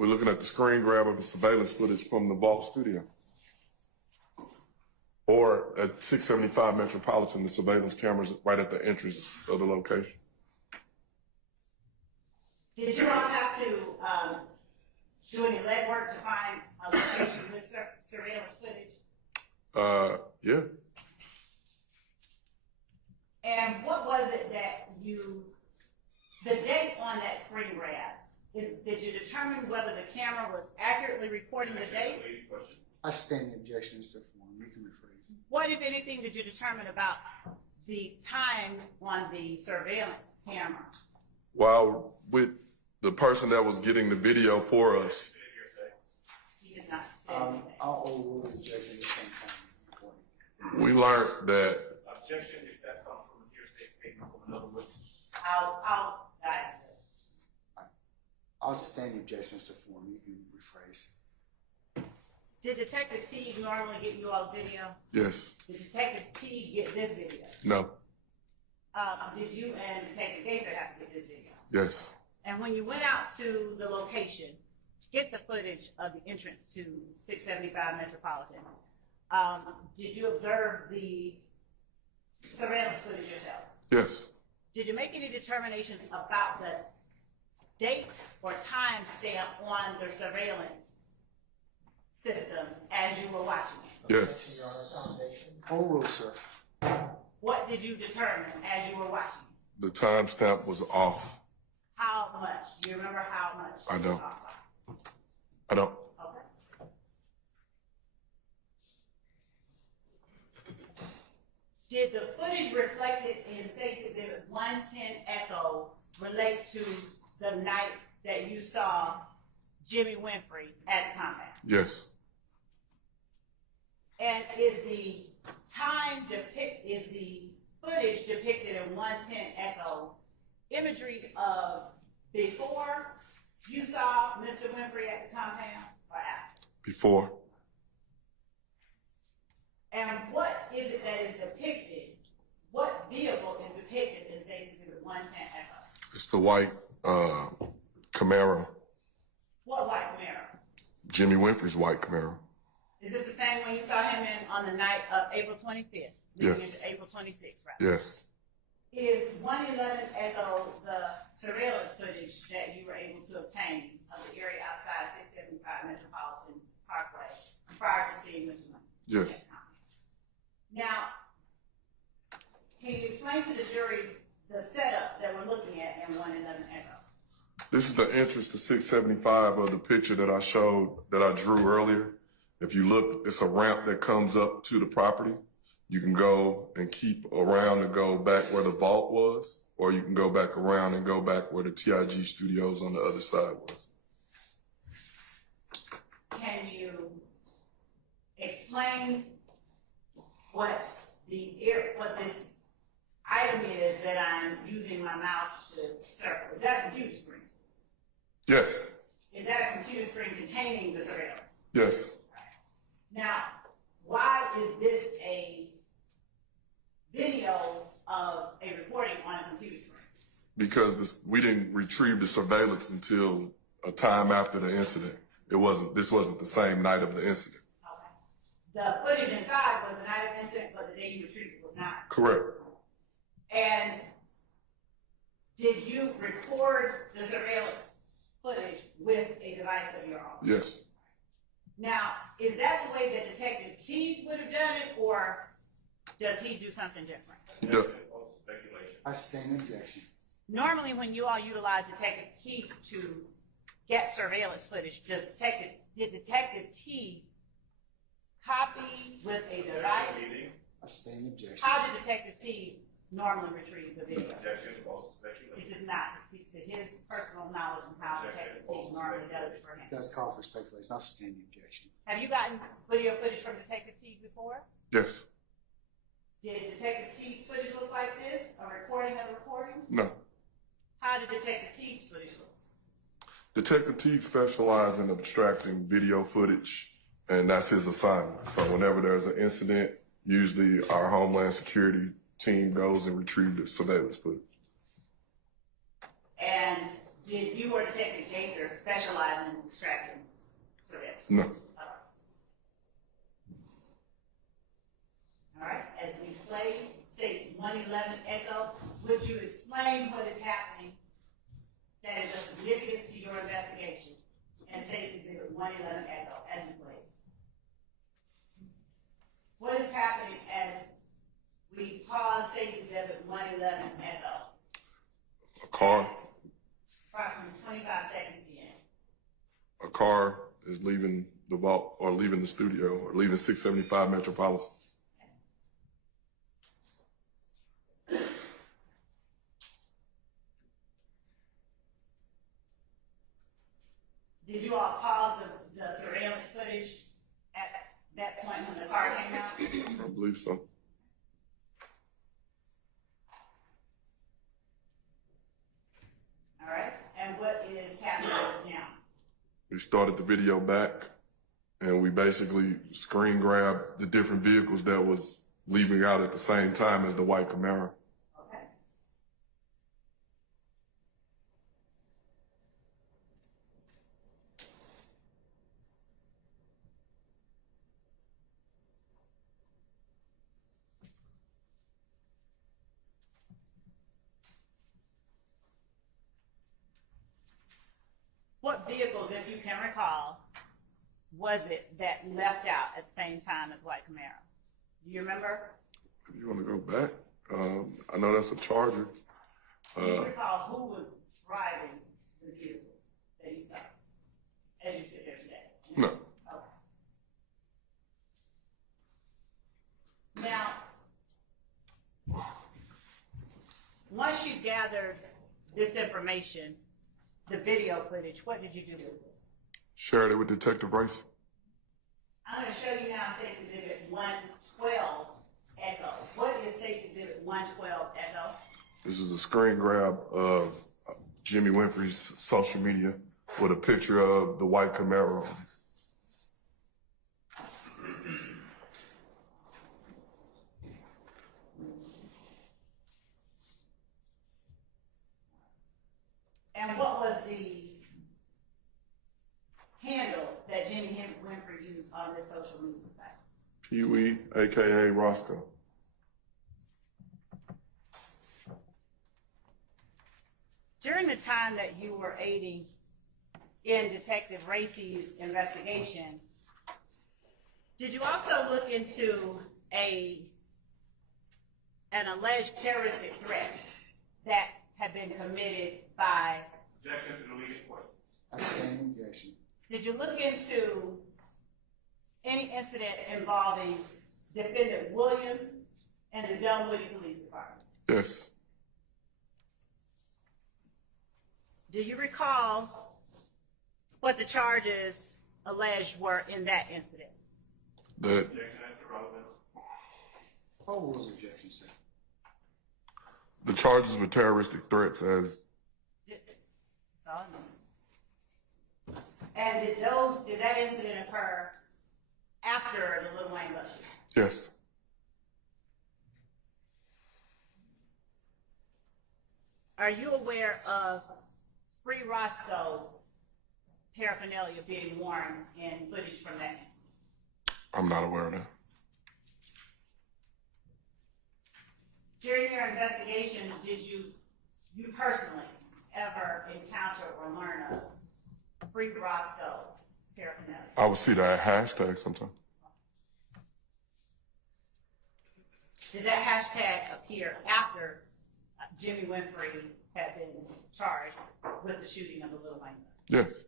We're looking at the screen grab of the surveillance footage from the Vault Studio. Or at 675 Metropolitan, the surveillance cameras right at the entrance of the location. Did you all have to do any legwork to find a location with surveillance footage? Yeah. And what was it that the date on that screen grab, did you determine whether the camera was accurately recording the date? I stand the objection, Mr. Form. You can rephrase. What, if anything, did you determine about the time on the surveillance camera? While with the person that was getting the video for us. He does not say anything. I'll overrule the objection at the same time. We learned that. Objection if that comes from a hearsay statement from another witness. I'll guide you. I'll stand the objection, Mr. Form. You can rephrase. Did Detective Teague normally get you all video? Yes. Did Detective Teague get this video? No. Did you and Detective Gaither have to get this video? Yes. And when you went out to the location to get the footage of the entrance to 675 Metropolitan, did you observe the surveillance footage yourself? Yes. Did you make any determinations about the date or time stamp on the surveillance system as you were watching it? Yes. Overrule, sir. What did you determine as you were watching it? The timestamp was off. How much? Do you remember how much? I it was don't. off by? I don't. Okay. Did the footage reflected in State's Exhibit 110 Echo relate to the night that you saw Jimmy Winfrey at the compound? Yes. And is the footage depicted in 110 Echo imagery of before you saw Mr. Winfrey at the compound or after? Before. And what is it that is depicted? What vehicle is depicted in State's Exhibit 110 Echo? It's the white Camaro. What white Camaro? Jimmy Winfrey's white Camaro. Is this the same one you saw him in on the night of April 25th? Yes. April 26th, right? Yes. Is 111 Echo the surveillance footage that you were able to obtain of the area outside 675 Metropolitan Parkway prior to seeing Mr. Winfrey? Yes. Now, can you explain to the jury the setup that we're looking at in 111 Echo? This is the entrance to 675 of the picture that I showed, that I drew earlier. If you look, it's a ramp that comes up to the property. You can go and keep around and go back where the vault was, or you can go back around and go back where the TIG studios on the other side was. Can you explain what this item is that I'm using my mouse to circle? Is that a computer screen? Yes. Is that a computer screen containing the surveillance? Yes. Now, why is this a video of a recording on a computer screen? Because we didn't retrieve the surveillance until a time after the incident. This wasn't the same night of the incident. Okay. The footage inside was the night of the incident, but the day you retrieved it was not. Correct. And did you record the surveillance footage with a device of your own? Yes. Now, is that the way that Detective Teague would have done it, or does he do something different? He does. I stand the objection. Normally, when you all utilize Detective Teague to get surveillance footage, did Detective Teague copy with a device? I stand the objection. How did Detective Teague normally retrieve the video? Objection is also speculation. It does not. It speaks to his personal knowledge and how Detective Teague normally does it for him. That's called for speculation. I'll stand the objection. Have you gotten video footage from Detective Teague before? Yes. Did Detective Teague's footage look like this? A recording of a recording? No. How did Detective Teague's footage look? Detective Teague specializes in abstracting video footage, and that's his assignment. So whenever there's an incident, usually our Homeland Security team goes and retrieves the surveillance footage. And Did you or Detective Gaither specialize in extracting surveillance? No. All right, as we play State's 111 Echo, would you explain what is happening that is of significance to your investigation and State's Exhibit 111 Echo as we play it? What is happening as we pause State's Exhibit 111 Echo? A car. Approximately 25 seconds in. A car is leaving the vault or leaving the studio or leaving 675 Metropolitan. Did you all pause the surveillance footage at that point when the car came out? I believe so. All right, and what is happening now? We started the video back and we basically screen grabbed the different vehicles that was leaving out at the same time as the white Camaro. Okay. What vehicles, if you can recall, was it that left out at the same time as white Camaro? Do you remember? If you want to go back, I know that's a Charger. Do you recall who was driving the vehicles that you saw as you sit there today? No. Okay. Now, once you gathered this information, the video footage, what did you do with it? Shared it with Detective Rice. I'm going to show you now State's Exhibit 112 Echo. What is State's Exhibit 112 Echo? This is a screen grab of Jimmy Winfrey's social media with a picture of the white Camaro. And what was the handle that Jimmy Winfrey used on this social media site? Peewee, a.k.a. Roscoe. During the time that you were aiding in Detective Racy's investigation, did you also look into an alleged terroristic threats that had been committed by? Objection to the leading question. Outstanding objection. Did you look into any incident involving Defendant Williams and the Dunwoody Police Department? Yes. Do you recall what the charges alleged were in that incident? That Objection as to relevance. What was the objection, sir? the charges were terroristic threats as And did that incident occur after the Lil Wayne bus shooting? yes. Are you aware of Free Roscoe paraphernalia being worn in footage from that incident? I'm not aware of that. During your investigation, did you personally ever encounter or learn of Free Roscoe paraphernalia? I would see that hashtag sometime. Did that hashtag appear after Jimmy Winfrey had been charged with the shooting of the Lil Wayne? Yes.